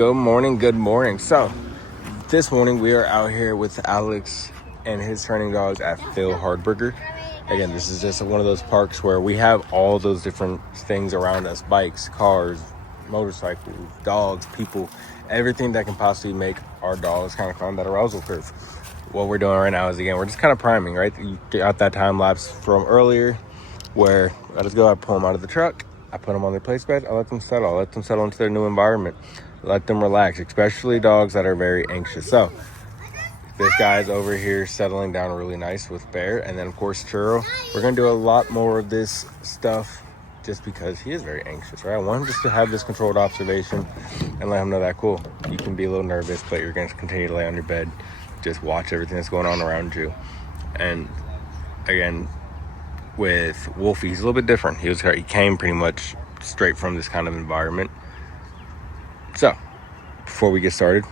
Good morning, good morning. So, this morning we are out here with Alex and his training dogs at Phil Hardburger. Again, this is just one of those parks where we have all those different things around us: bikes, cars, motorcycles, dogs, people, everything that can possibly make our dogs kind of climb that arousal curve. What we're doing right now is, again, we're just kind of priming, right? You got that time lapse from earlier where I just go, I pull them out of the truck, I put them on their place bed, I let them settle into their new environment, let them relax, especially dogs that are very anxious. So this guy's over here settling down really nice with Bear, and then of course Churro. We're gonna do a lot more of this stuff just because he is very anxious, right? I want him just to have this controlled observation and let him know that, cool, you can be a little nervous, but you're gonna continue to lay on your bed, just watch everything that's going on around you. And again, with Wolfie, he's a little bit different. He came pretty much straight from this kind of environment. So before we get started,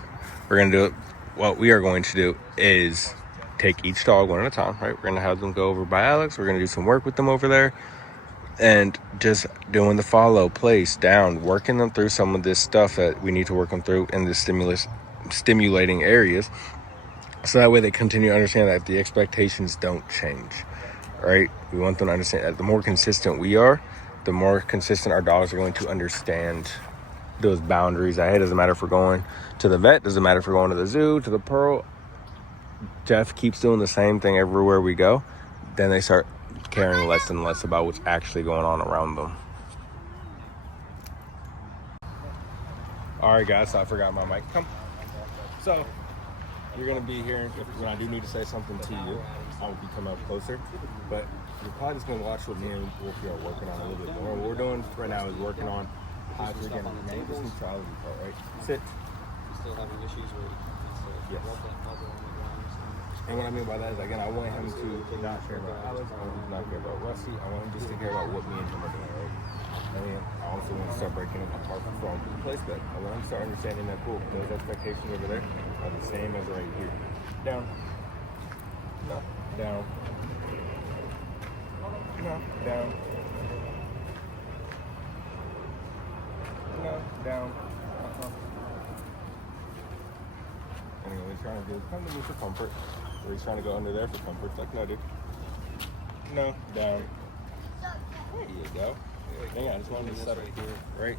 what we are going to do is take each dog one at a time, right? We're going to have them go over by Alex. We're going to do some work with them over there and just doing the follow, place, down, working them through some of this stuff that we need to work them through in the stimulating areas, so that way they continue to understand that the expectations don't change, right? We want them to understand that the more consistent we are, the more consistent our dogs are going to understand those boundaries. That, hey, doesn't matter if we're going to the vet, doesn't matter if we're going to the zoo, to the Pearl. Jeff keeps doing the same thing everywhere we go. Then they start caring less and less about what's actually going on around them. All right, guys, so I forgot my mic. Come. So you're going to be here when I do need to say something to you. I'll be coming up closer, but you're probably just going to watch what me and Wolfie are working on a little bit more. What we're doing right now is working on how to get this neutrality part, right? Sit. You're still having issues where Yes. And what I mean by that is, again, I want him to not care about Alex, I want him to not care about Rusty, I want him just to care about what me and him are doing, right? And then I also want to start breaking it apart from the place bed. I want him to start understanding that, cool, those expectations over there are the same as right here. Down. No. Down. No. Down. No. Down. Anyway, what he's trying to do is come to me for comfort, or he's trying to go under there for comfort. It's like, no, dude. No. Down. There you go. Hang on, I just wanted to settle here, right?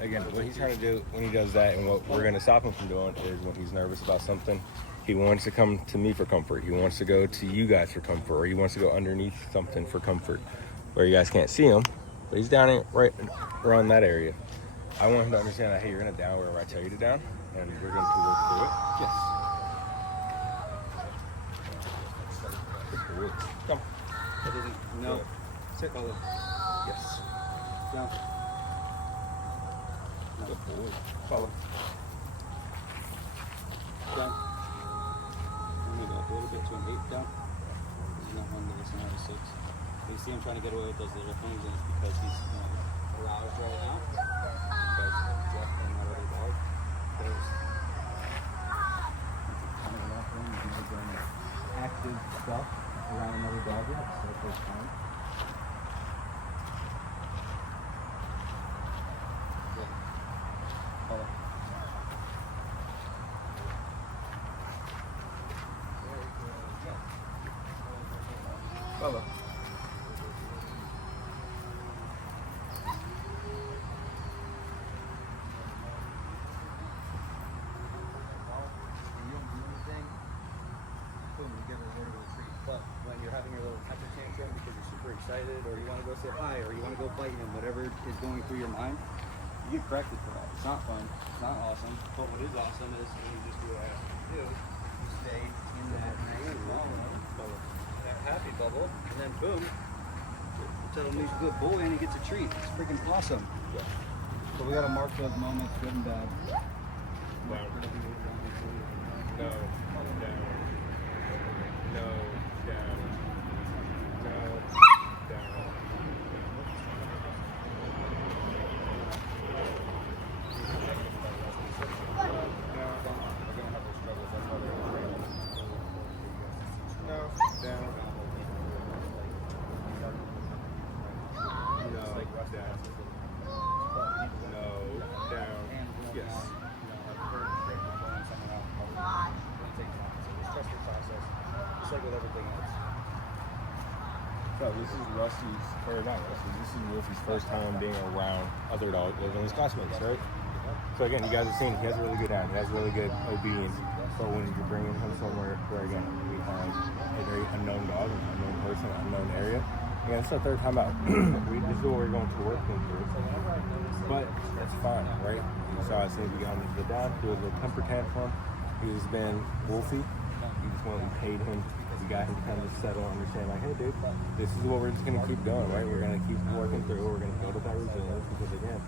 Again, what he's trying to do when he does that, and what we're going to stop him from doing, is when he's nervous about something, he wants to come to me for comfort. He wants to go to you guys for comfort, or he wants to go underneath something for comfort, where you guys can't see him, but he's down right around that area. I want him to understand that, hey, you're going to down wherever I tell you to down, and we're going to work through it. Yes. Come. No. Sit. Yes. Down. Good boy. Follow. Down. Let me go up a little bit to an 8 down. He's not one that doesn't have a 6. You see him trying to get away with those little things, and it's because he's aroused right now. Because Jeff and that other dog, there's kind of enough room to be doing active stuff around another dog yet. So it takes time. Follow. But when you're having your little temper tantrum because you're super excited, or you want to go say hi, or you want to go bite him, whatever is going through your mind, you get corrected for that. It's not fun. It's not awesome. But what is awesome is when you just do what I ask you to do, you stay in that nice bubble, that happy bubble, and then boom, you tell him he's a good boy and he gets a treat. It's freaking awesome. Yeah. So we gotta mark those moments, good and bad. Down. No. Down. No. Down. No. Down. No. Down. No. Down. No. Down. Yes. this is Rusty's, or not Rusty's, this is Wolfie's first time being around other dogs other than his classmates, right? So again, you guys have seen he has a really good down, he has really good obedience. But when you're bringing him somewhere where again we have a very unknown dog, an unknown person, an unknown area, again, it's our third time out. This is what we're going to work him through. But that's fine, right? You saw as soon as we got him into the down, he was a temper tantrum. He's been Wolfie. We just went and paid him. We got him to kind of settle and understand, like, hey, dude, this is what we're just going to keep going, right? We're going to keep working through. We're going to build up that resilience because, again,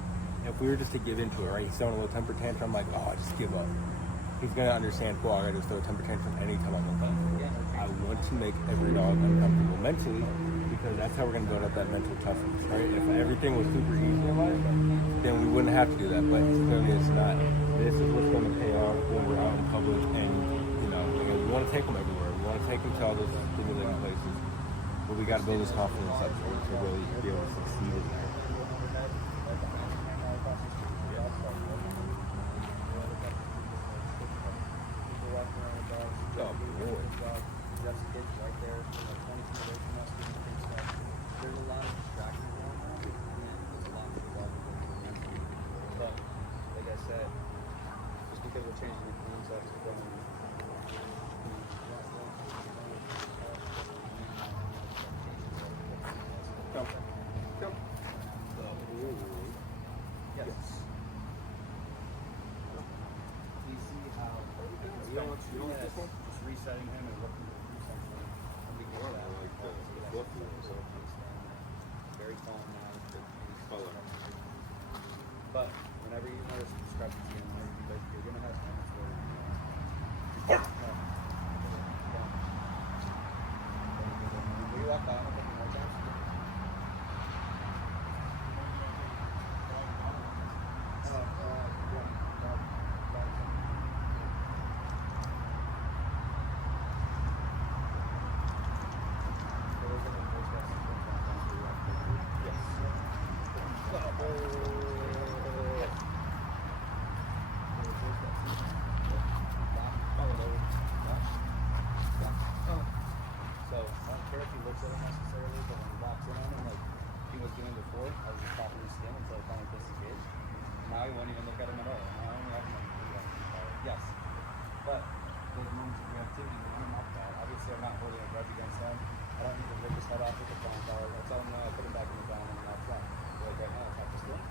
if we were just to give into it, right? He's throwing a little temper tantrum, like, oh, just give up. He's going to understand, well, I got to throw a temper tantrum anytime I'm uncomfortable. I want to make every dog uncomfortable mentally because that's how we're going to build up that mental toughness, right? If everything was super easy in life, then we wouldn't have to do that, but clearly it's not. This is what's going to pay off when we're out in public and, you know, we want to take them everywhere. We want to take them to all those stimulating places. But we got to build this confidence up to really be able to succeed in that. Oh, boy. That's the kids right there. 20 feet away from us doing things stuff. There's a lot of distractions going on. There's a lot of involved with it. But, like I said, just because we're changing the concepts of going Come. Yes. Do you see how just resetting him and looking through something? And before that, like the flip so very calm now, good color. But whenever you notice discrepancy in life, you're gonna have moments where we walk out a couple more times. Now he won't even look at him at all. Now I only have him. Yes. But those moments of reactivity, when I'm up that, obviously I'm not holding a grudge against him. I don't need to rip his head off with a phone call. I tell him no, I put him back in the ground and that's that. Like right now, it's not just one.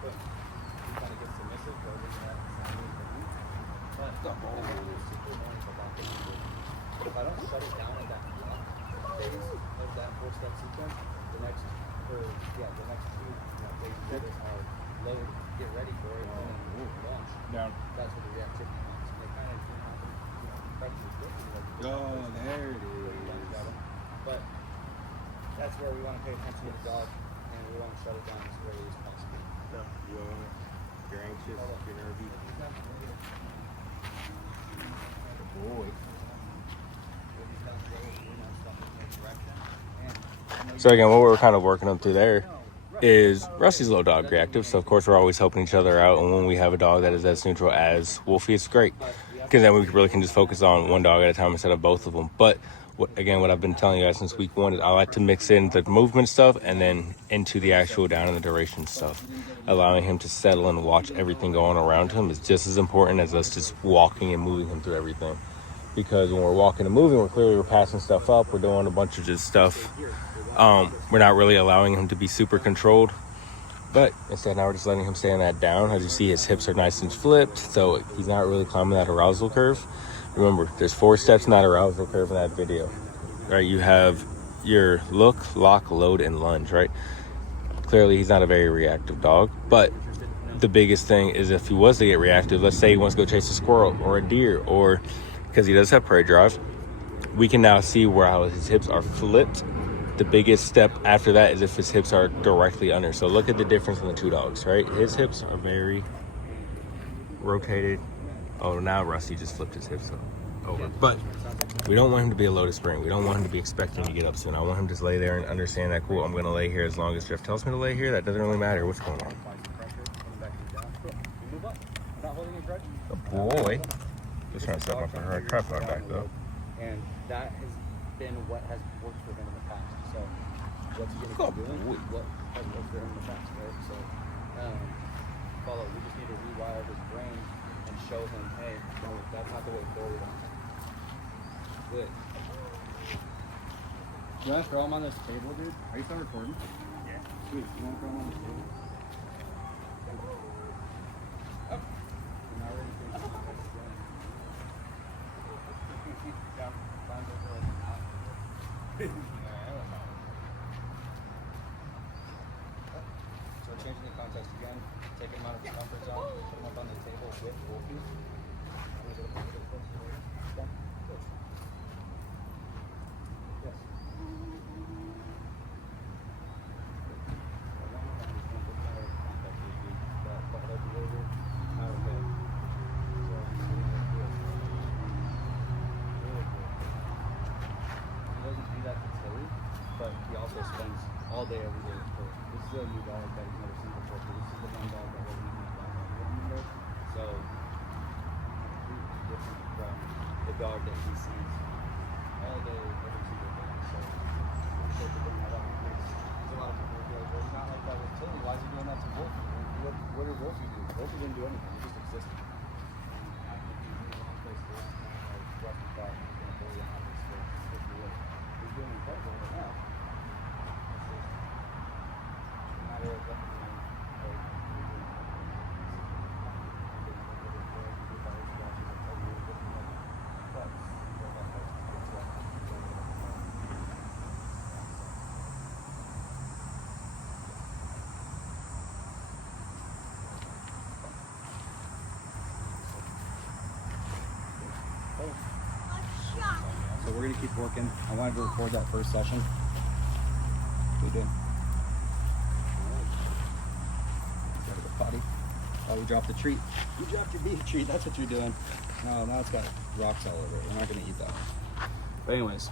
But he kind of gets submissive, goes into that sound for me. But there's super annoying about this. If I don't shut it down at that phase of that 4-step sequence, the next two phase are load, get ready for it, and then launch. Down. That's where the reactivity comes. They kind of practice quickly. Oh, there it is. But that's where we want to pay attention to the dog, and we want to shut it down as early as possible. If you're anxious, if you're nervy. Good boy. So again, what we're kind of working up through there is Rusty's a little dog reactive, so of course we're always helping each other out, and when we have a dog that is as neutral as Wolfie, it's great because then we really can just focus on one dog at a time instead of both of them. But what I've been telling you guys since week 1 is I like to mix in the movement stuff and then into the actual down and the duration stuff. Allowing him to settle and watch everything going around him is just as important as us just walking and moving him through everything. Because when we're walking and moving, we're passing stuff up, we're doing a bunch of just stuff. We're not really allowing him to be super controlled, but instead now we're just letting him stay on that down. As you see, his hips are nice and flipped, so he's not really climbing that arousal curve. Remember, there's 4 steps in that arousal curve in that video, right? You have your look, lock, load, and lunge, right? Clearly, he's not a very reactive dog, but the biggest thing is if he was to get reactive, let's say he wants to go chase a squirrel or a deer, or because he does have prey drive, we can now see where how his hips are flipped. The biggest step after that is if his hips are directly under. So look at the difference in the 2 dogs, right? His hips are very rotated. Oh, now Rusty just flipped his hips over. But we don't want him to be a lotus spring. We don't want him to be expecting to get up soon. I want him to just lay there and understand that, cool, I'm going to lay here as long as Jeff tells me to lay here. That doesn't really matter what's going on. Good boy. Just trying to set my tripod back though. And that is been what has worked for him in the past. So what's he gonna keep doing? What has worked for him in the past, right? So follow. We just need to rewire his brain and show him, hey, no, that's not the way forward. Good. You want to throw him on this table, dude? Are you still recording? Yeah. Sweet. You want to throw him on this table? Oh. We're not ready for this contest again. Yeah. Find it for like an hour. So we're changing the context again. Take him out of his comfort zone. Put him up on the table with Wolfie. Yes. But he also spends all day every day with Tilly. This is a new dog that he's never seen before. So this is the one dog that wasn't even a dog anymore. So completely different from the dog that he sees all day, every single day. So we're supposed to bring that up because there's a lot of people who be like, well, he's not like that with Tilly. Why is he doing that to Wolfie? What did Wolfie do? Wolfie didn't do anything. He just existed. And I think he's in the wrong place at the wrong time. I was rough and fast. He's going to bully out this for he's doing incredible right now. So we're gonna keep working. I wanted to record that first session. We did. Go to the potty. Oh, we dropped the treat. You dropped your beef treat. That's what you're doing. No, now it's got rocks all over it. We're not gonna eat that. But anyways,